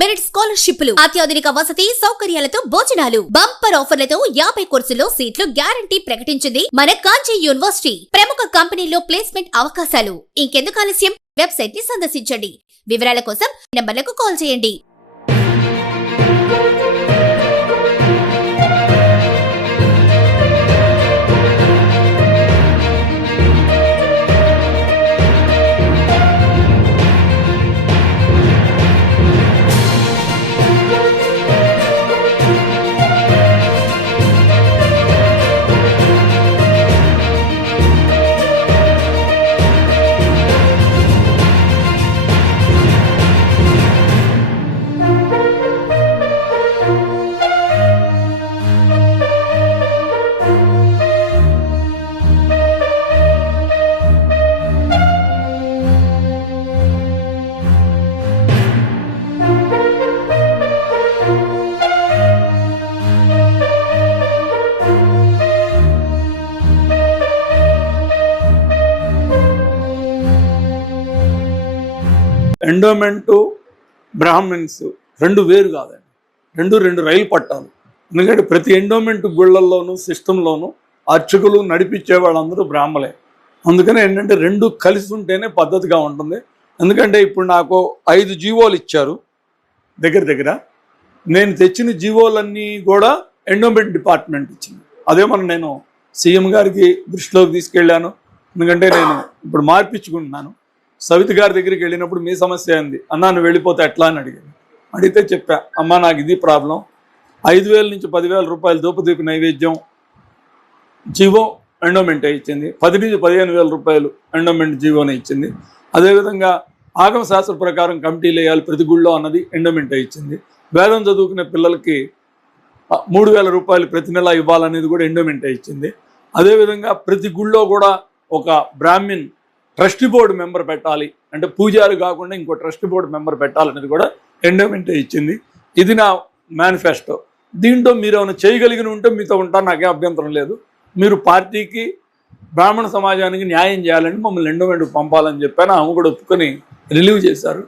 Merit స్కాలర్షిప్లు, అత్యాధునిక వసతి సౌకర్యాలతో భోజనాలు, బంపర్ ఆఫర్లతో 50 కోర్సుల్లో సీట్లు గ్యారంటీ ప్రకటించింది మన కాంచీ యూనివర్సిటీ. ప్రముఖ కంపెనీల్లో ప్లేస్మెంట్ అవకాశాలు. ఇంకెందుకు ఆలస్యం? వెబ్సైట్ ని సందర్శించండి. వివరాల కోసం నంబర్లకు కాల్ చేయండి. ఎండోమెంటు బ్రాహ్మిన్స్ రెండు వేరు కాదండి, రెండు రైలు పట్టాలు. ఎందుకంటే ప్రతి ఎండోమెంట్ గుళ్ళల్లోనూ సిస్టంలోనూ అర్చకులు నడిపించే వాళ్ళందరూ బ్రాహ్మలే. అందుకని ఏంటంటే రెండు కలిసి ఉంటేనే పద్ధతిగా ఉంటుంది. ఎందుకంటే ఇప్పుడు నాకు 5 జీవోలు ఇచ్చారు దగ్గర. నేను తెచ్చిన జీవోలన్నీ కూడా ఎండోమెంట్ డిపార్ట్మెంట్ ఇచ్చింది. అదేమన్నా నేను సీఎం గారికి దృష్టిలోకి తీసుకెళ్ళాను. ఎందుకంటే నేను ఇప్పుడు మార్పించుకుంటున్నాను. సవిత గారి దగ్గరికి వెళ్ళినప్పుడు మీ సమస్య ఏంది అన్నా, నువ్వు వెళ్ళిపోతే ఎట్లా అని అడిగితే చెప్పా, అమ్మ నాకు ఇది ప్రాబ్లం. 5,000 నుంచి 10,000 రూపాయలు ధూపదీప నైవేద్యం జీవో ఎండోమెంటే ఇచ్చింది. 10 నుంచి 15,000 రూపాయలు ఎండోమెంట్ జీవోనే ఇచ్చింది. అదేవిధంగా ఆగమ శాస్త్ర ప్రకారం కమిటీలు వేయాలి ప్రతి గుళ్ళో అన్నది ఎండోమెంటే ఇచ్చింది. వేదం చదువుకునే పిల్లలకి 3,000 రూపాయలు ప్రతి నెల ఇవ్వాలనేది కూడా ఎండోమెంటే ఇచ్చింది. అదేవిధంగా ప్రతి గుళ్ళో కూడా ఒక బ్రాహ్మిన్ ట్రస్టీ బోర్డు మెంబర్ పెట్టాలి, అంటే పూజారి కాకుండా ఇంకో ట్రస్టీ బోర్డు మెంబర్ పెట్టాలనేది కూడా ఎండోమెంటే ఇచ్చింది. ఇది నా మేనిఫెస్టో. దీంట్లో మీరు ఏమైనా చేయగలిగిన ఉంటే మీతో ఉంటాను, నాకేం అభ్యంతరం లేదు. మీరు పార్టీకి బ్రాహ్మణ సమాజానికి న్యాయం చేయాలని మమ్మల్ని ఎండోమెంట్కి పంపాలని చెప్పాను. ఆమె కూడా ఒప్పుకొని రిలీవ్ చేశారు.